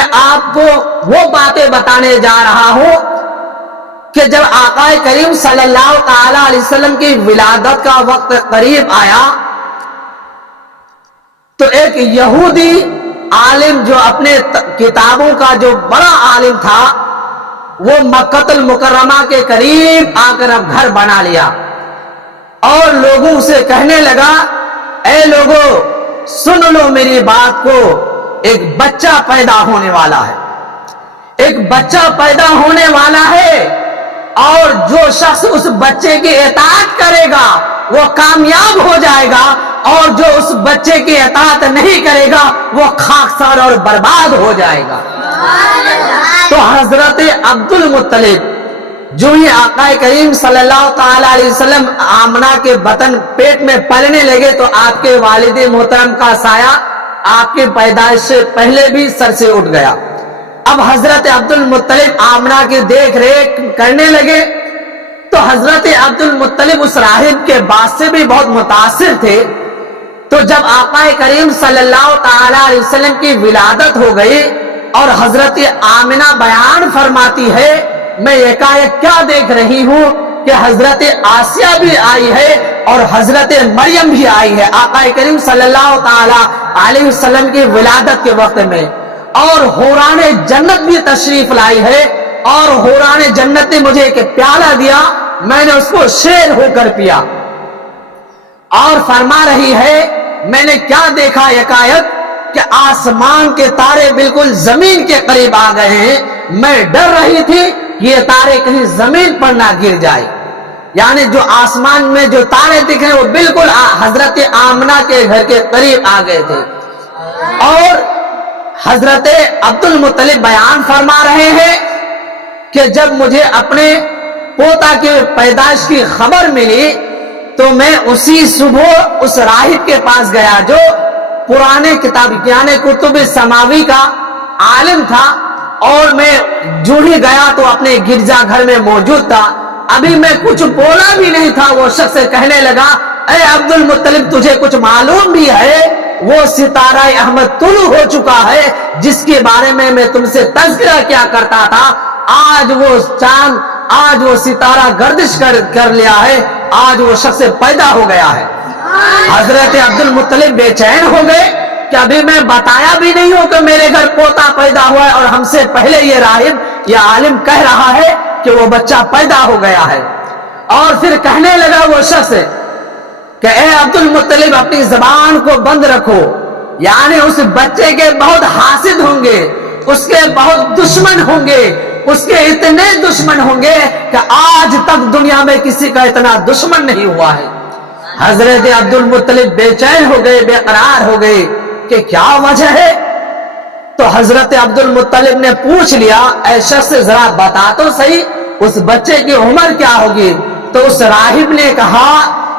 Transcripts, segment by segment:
میں آپ کو وہ باتیں بتانے جا رہا ہوں کہ جب آقا کریم صلی اللہ تعالی علیہ وسلم کی ولادت کا وقت قریب آیا تو ایک یہودی عالم جو اپنے کتابوں کا جو بڑا عالم تھا وہ مکہ المکرمہ کے قریب آ کر اب گھر بنا لیا اور لوگوں سے کہنے لگا اے لوگوں سن لو میری بات کو، ایک بچہ پیدا ہونے والا ہے، ایک بچہ پیدا ہونے والا ہے، اور جو شخص اس بچے کی اطاعت کرے گا وہ کامیاب ہو جائے گا، اور جو اس بچے کی اطاعت نہیں کرے گا وہ خاکسار اور برباد ہو جائے گا۔ تو حضرت عبد المطلب جو ہی آقا کریم صلی اللہ تعالی علیہ وسلم آمنہ کے بطن پیٹ میں پلنے لگے تو آپ کے والد محترم کا سایہ آپ کی پیدائش سے پہلے بھی سر سے اٹھ گیا۔ اب حضرت عبد المطلب آمنہ کی دیکھ ریکھ کرنے لگے تو حضرت عبد المطلب اس راہب کے بات سے بھی بہت متاثر تھے۔ تو جب آقا کریم صلی اللہ تعالی علیہ وسلم کی ولادت ہو گئی اور حضرت آمنہ بیان فرماتی ہے میں یکایک کیا دیکھ رہی ہوں کہ حضرت آسیہ بھی آئی ہے اور حضرت مریم بھی آئی ہے آقا کریم صلی اللہ تعالی علیہ وسلم کی ولادت کے وقت میں، اور حوران جنت بھی تشریف لائی ہے، اور حوران جنت نے مجھے ایک پیالہ دیا، میں نے اس کو شیر ہو کر پیا۔ اور فرما رہی ہے میں نے کیا دیکھا یکایک کہ آسمان کے تارے بالکل زمین کے قریب آ گئے ہیں، میں ڈر رہی تھی یہ تارے کہیں زمین پر نہ گر جائے، یعنی جو آسمان میں جو تارے دکھ رہے وہ بالکل حضرت آمنہ کے گھر کے قریب آ گئے تھے۔ اور حضرت عبد المطلب بیان فرما رہے ہیں کہ جب مجھے اپنے پوتا کے پیدائش کی خبر ملی تو میں اسی صبح اس راہب کے پاس گیا جو پرانے کتاب یعنی کتب سماوی کا عالم تھا، اور میں جو ہی گیا تو اپنے گرجا گھر میں موجود تھا، ابھی میں کچھ بولا بھی نہیں تھا وہ شخص کہنے لگا اے عبد المطلب تجھے کچھ معلوم بھی ہے وہ ستارہ احمد طلوع ہو چکا ہے جس کے بارے میں تم سے تذکرہ کیا کرتا تھا، آج وہ چاند آج وہ ستارہ گردش کر لیا ہے، آج وہ شخص پیدا ہو گیا ہے۔ حضرت عبد المطلب بے چین ہو گئے کہ ابھی میں بتایا بھی نہیں ہوں کہ میرے گھر پوتا پیدا ہوا ہے اور ہم سے پہلے یہ راہب یہ عالم کہہ رہا ہے کہ وہ بچہ پیدا ہو گیا ہے۔ اور پھر کہنے لگا وہ شخص کہ اے عبد المطلب اپنی زبان کو بند رکھو، یعنی اس بچے کے بہت حاسد ہوں گے، اس کے بہت دشمن ہوں گے، اس کے اتنے دشمن ہوں گے کہ آج تک دنیا میں کسی کا اتنا دشمن نہیں ہوا ہے۔ حضرت عبد المطلب بے چین ہو گئے، بے قرار ہو گئے کہ کیا وجہ ہے؟ تو حضرت عبد المطلب نے پوچھ لیا اے شخص ذرا بتا تو صحیح اس بچے کی عمر کیا ہوگی؟ تو اس راہب نے کہا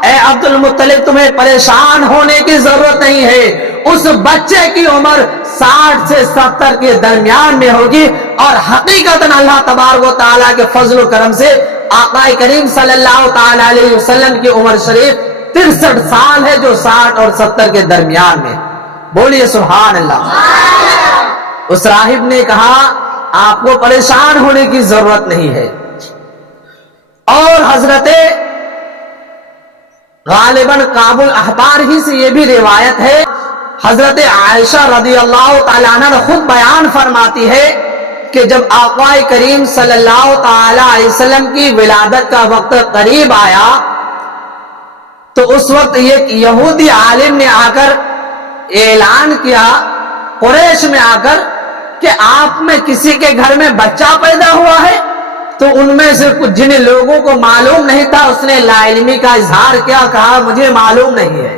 اے عبد المطلب تمہیں پریشان ہونے کی ضرورت نہیں ہے، اس بچے کی عمر 60 سے 70 کے درمیان میں ہوگی، اور حقیقتاً اللہ تبارک و تعالیٰ کے فضل و کرم سے آقا کریم صلی اللہ تعالی علیہ وسلم کی عمر شریف 63 سال ہے جو 60 اور 70 کے درمیان میں۔ بولیے سبحان اللہ۔ اس راہب نے کہا آپ کو پریشان ہونے کی ضرورت نہیں ہے۔ اور حضرت غالباً کابل احبار ہی سے یہ بھی روایت ہے، حضرت عائشہ رضی اللہ تعالیٰ عنہ خود بیان فرماتی ہے کہ جب آقا کریم صلی اللہ تعالی علیہ وسلم کی ولادت کا وقت قریب آیا تو اس وقت ایک یہودی عالم نے آ کر اعلان کیا قریش میں آ کر کہ آپ میں کسی کے گھر میں بچہ پیدا ہوا ہے؟ تو ان میں سے کچھ جن لوگوں کو معلوم نہیں تھا اس نے لا علمی کا اظہار کیا، کہا مجھے معلوم نہیں ہے۔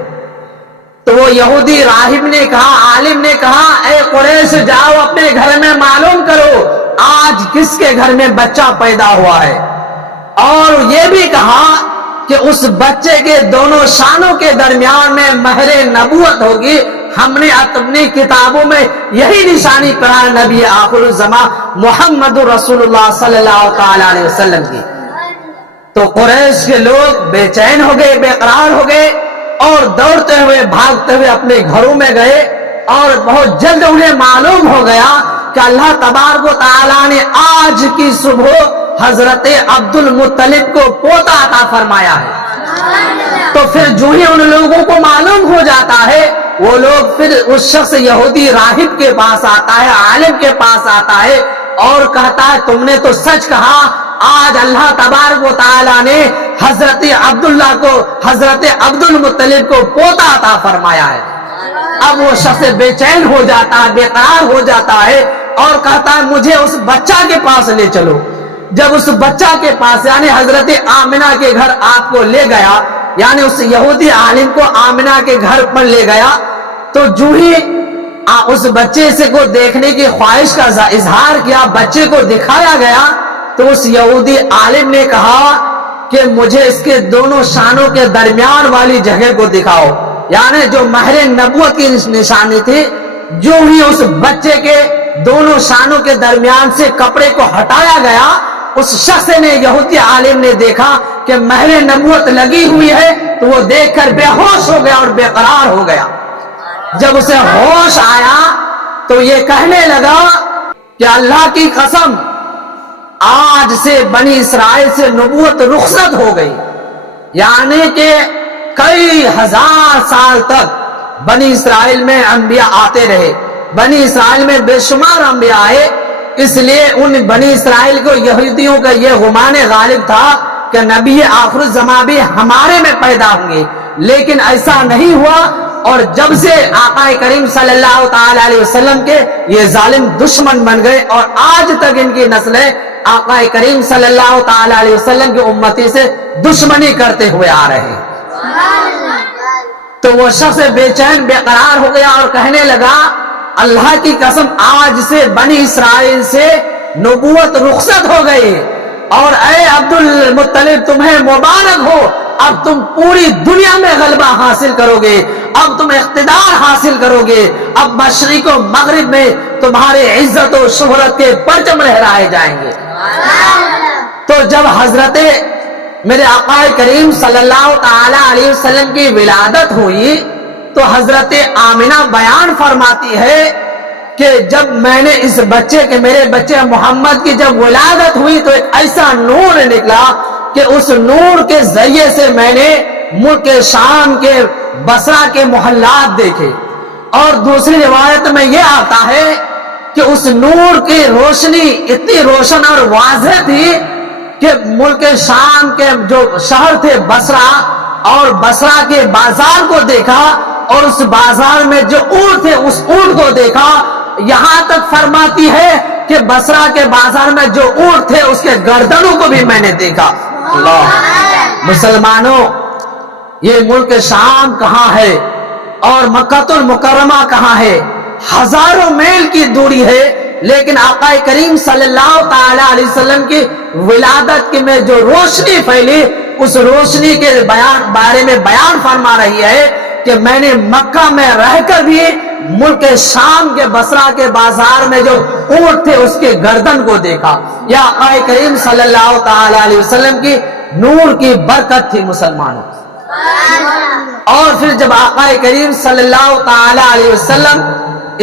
تو وہ یہودی راہب نے کہا عالم نے کہا اے قریش جاؤ اپنے گھر میں معلوم کرو آج کس کے گھر میں بچہ پیدا ہوا ہے، اور یہ بھی کہا کہ اس بچے کے دونوں شانوں کے درمیان میں مہر نبوت ہوگی، ہم نے اپنی کتابوں میں یہی نشانی پڑھا نبی آخر الزمان محمد رسول اللہ صلی اللہ تعالی علیہ وسلم کی۔ تو قریش کے لوگ بے چین ہو گئے، بے قرار ہو گئے، اور دوڑتے ہوئے بھاگتے ہوئے اپنے گھروں میں گئے، اور بہت جلد انہیں معلوم ہو گیا کہ اللہ تبارک و تعالیٰ نے آج کی صبح حضرت عبد المطلب کو پوتا عطا فرمایا ہے. تو پھر جو ہی ان لوگوں کو معلوم ہو جاتا ہے وہ لوگ پھر اس شخص یہودی راہب کے پاس آتا ہے, عالم کے پاس آتا ہے اور کہتا ہے تم نے تو سچ کہا, آج اللہ تبارک و تعالیٰ نے حضرت عبداللہ کو, حضرت عبد المطلب کو پوتا عطا فرمایا ہے. اب وہ شخص بے چین ہو جاتا ہے, بے قرار ہو جاتا ہے اور کہتا ہے مجھے اس بچہ کے پاس لے چلو. جب اس بچہ کے پاس یعنی حضرت آمنہ کے گھر آپ کو لے گیا, یعنی اس یہودی عالم کو آمنہ کے گھر پر لے گیا, تو جو ہی اس بچے سے کو دیکھنے کی خواہش کا اظہار کیا, بچے کو دکھایا گیا, تو اس یہودی عالم نے کہا کہ مجھے اس کے دونوں شانوں کے درمیان والی جگہ کو دکھاؤ, یعنی جو مہر نبوت کی نشانی تھی. جو ہی اس بچے کے دونوں شانوں کے درمیان سے کپڑے کو ہٹایا گیا, اس شخص نے, یہودی عالم نے دیکھا کہ مہر نبوت لگی ہوئی ہے, تو وہ دیکھ کر بے ہوش ہو گیا اور بے قرار ہو گیا. جب اسے ہوش آیا تو یہ کہنے لگا کہ اللہ کی قسم, آج سے بنی اسرائیل سے نبوت رخصت ہو گئی. یعنی کہ کئی ہزار سال تک بنی اسرائیل میں انبیاء آتے رہے, بنی اسرائیل میں بے شمار انبیاء آئے, اس لیے ان بنی اسرائیل کو یہودیوں کا یہ گمان غالب تھا کہ نبی آخر الزمان بھی ہمارے میں پیدا ہوں گے, لیکن ایسا نہیں ہوا. اور جب سے آقا کریم صلی اللہ تعالی علیہ وسلم کے یہ ظالم دشمن بن گئے اور آج تک ان کی نسلیں آقا کریم صلی اللہ تعالی علیہ وسلم کی امتی سے دشمنی کرتے ہوئے آ رہے ہیں. تو وہ شخص بے چین بے قرار ہو گیا اور کہنے لگا اللہ کی قسم آج سے بنی اسرائیل سے نبوت رخصت ہو گئی, اور اے عبد المطلب تمہیں مبارک ہو, اب تم پوری دنیا میں غلبہ حاصل کرو گے, اب تم اقتدار حاصل کرو گے, اب مشرق و مغرب میں تمہارے عزت و شہرت کے پرچم لہرائے جائیں گے. تو جب حضرت میرے آقا کریم صلی اللہ تعالی علیہ وسلم کی ولادت ہوئی تو حضرت آمنہ بیان فرماتی ہے کہ جب میں نے اس بچے کے, میرے بچے محمد کی جب ولادت ہوئی تو ایک ایسا نور نکلا کہ اس نور کے ذریعے سے میں نے ملک شام کے بصرہ کے محلات دیکھے. اور دوسری روایت میں یہ آتا ہے کہ اس نور کی روشنی اتنی روشن اور واضح تھی کہ ملک شام کے جو شہر تھے بصرہ, اور بصرہ کے بازار کو دیکھا, اور اس بازار میں جو اونٹ تھے اس اونٹ کو دیکھا. یہاں تک فرماتی ہے کہ بصرہ کے بازار میں جو اونٹ تھے اس کے گردنوں کو بھی میں نے دیکھا. اللہ مسلمانوں, یہ ملک شام کہاں ہے اور مکہ المکرمہ کہاں ہے؟ ہزاروں میل کی دوری ہے, لیکن آقا کریم صلی اللہ تعالی علیہ وسلم کی ولادت میں جو روشنی پھیلی, اس روشنی کے بارے میں بیان فرما رہی ہے کہ میں نے مکہ میں رہ کر بھی ملک شام کے بصرہ کے بازار میں جو اونٹ تھے اس کے گردن کو دیکھا. یہ آقا کریم صلی اللہ تعالی علیہ وسلم کی نور کی برکت تھی مسلمانوں. اور پھر جب آقا کریم صلی اللہ تعالی علیہ وسلم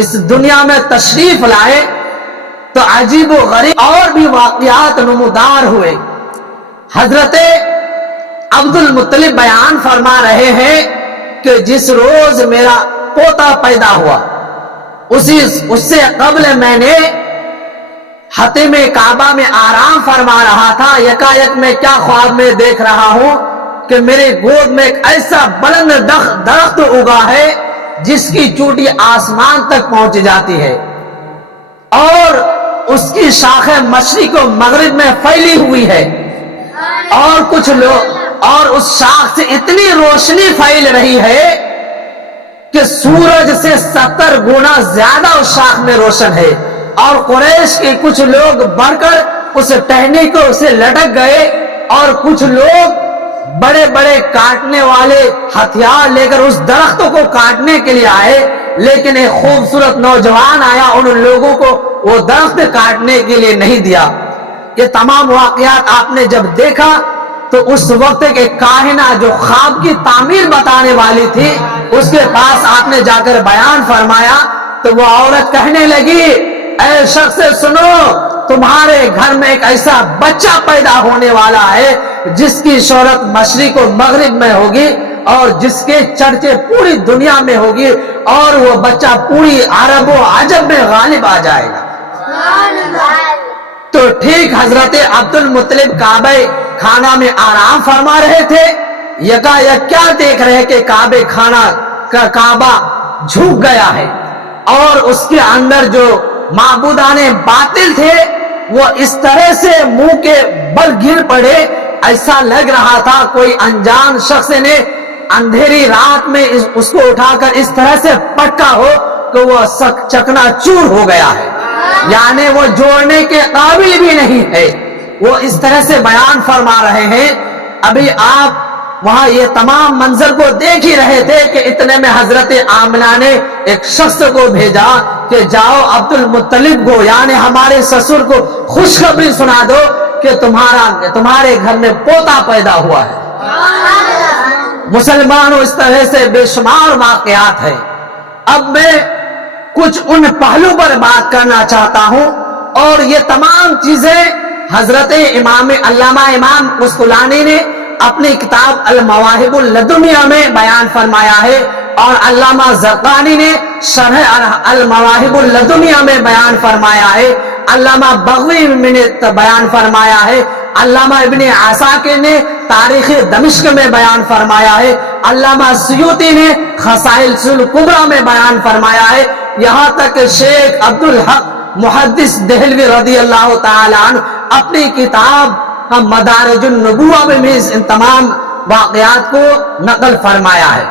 اس دنیا میں تشریف لائے تو عجیب و غریب اور بھی واقعات نمودار ہوئے. حضرت عبد المطلب بیان فرما رہے ہیں کہ جس روز میرا پوتا پیدا ہوا اس سے قبل میں نے حتم کعبہ میں آرام فرما رہا تھا. یکایک میں کیا خواب میں دیکھ رہا ہوں کہ میرے گود میں ایک ایسا بلند درخت اگا ہے جس کی چوٹی آسمان تک پہنچ جاتی ہے, اور اس کی شاخیں مشرق و مغرب میں پھیلی ہوئی ہے, اور کچھ لوگ, اور اس شاخ سے اتنی روشنی پھیل رہی ہے کہ سورج سے 70 گنا زیادہ اس شاخ میں روشن ہے. اور قریش کے کچھ لوگ بڑھ کر اس ٹہنی کو اسے لٹک گئے, اور کچھ لوگ بڑے بڑے کاٹنے والے ہتھیار لے کر اس درخت کو کاٹنے کے لیے آئے, لیکن ایک خوبصورت نوجوان آیا, ان لوگوں کو وہ درخت کاٹنے کے لیے نہیں دیا. یہ تمام واقعات آپ نے جب دیکھا تو اس وقت کے کاہنہ جو خواب کی تعمیر بتانے والی تھی اس کے پاس آپ نے جا کر بیان فرمایا, تو وہ عورت کہنے لگی اے شخص سنو، تمہارے گھر میں ایک ایسا بچہ پیدا ہونے والا ہے جس کی شہرت مشرق و مغرب میں ہوگی اور جس کے چرچے پوری دنیا میں ہوگی، اور وہ بچہ پوری عرب و عجم میں غالب آ جائے گا۔ تو ٹھیک حضرت عبد المطلب کعبہ خانہ میں آرام فرما رہے تھے، یکایک کیا دیکھ رہے کہ کعبہ خانہ کا کعبہ جھک گیا ہے اور اس کے اندر جو معبودان باطل تھے وہ اس طرح سے منہ کے بل گر پڑے، ایسا لگ رہا تھا کوئی انجان شخص نے اندھیری رات میں اس کو اٹھا کر اس طرح سے پٹکا ہو کہ وہ چکنا چور ہو گیا ہے، یعنی وہ جوڑنے کے قابل بھی نہیں ہے۔ وہ اس طرح سے بیان فرما رہے ہیں۔ ابھی آپ وہاں یہ تمام منظر کو دیکھ ہی رہے تھے کہ اتنے میں حضرت آمنہ نے ایک شخص کو بھیجا کہ جاؤ عبد المطلب کو یعنی ہمارے سسر کو خوشخبری سنا دو کہ تمہارے گھر میں پوتا پیدا ہوا ہے۔ مسلمانوں اس طرح سے بے شمار واقعات ہیں۔ اب میں کچھ ان پہلو پر بات کرنا چاہتا ہوں، اور یہ تمام چیزیں حضرت علامہ امام قسطلانی نے اپنی کتاب المواہب اللدنیہ میں بیان فرمایا ہے، اور علامہ زرقانی نے شرح المواہب اللدنیہ میں بیان فرمایا ہے، علامہ بغوی نے بیان فرمایا ہے، علامہ ابن عساکر نے تاریخ دمشق میں بیان فرمایا ہے، علامہ سیوطی نے خصائص الکبریٰ میں بیان فرمایا ہے، یہاں تک شیخ عبدالحق محدث دہلوی رضی اللہ تعالی عنہ اپنی کتاب مدارج النبوہ میں ان تمام واقعات کو نقل فرمایا ہے۔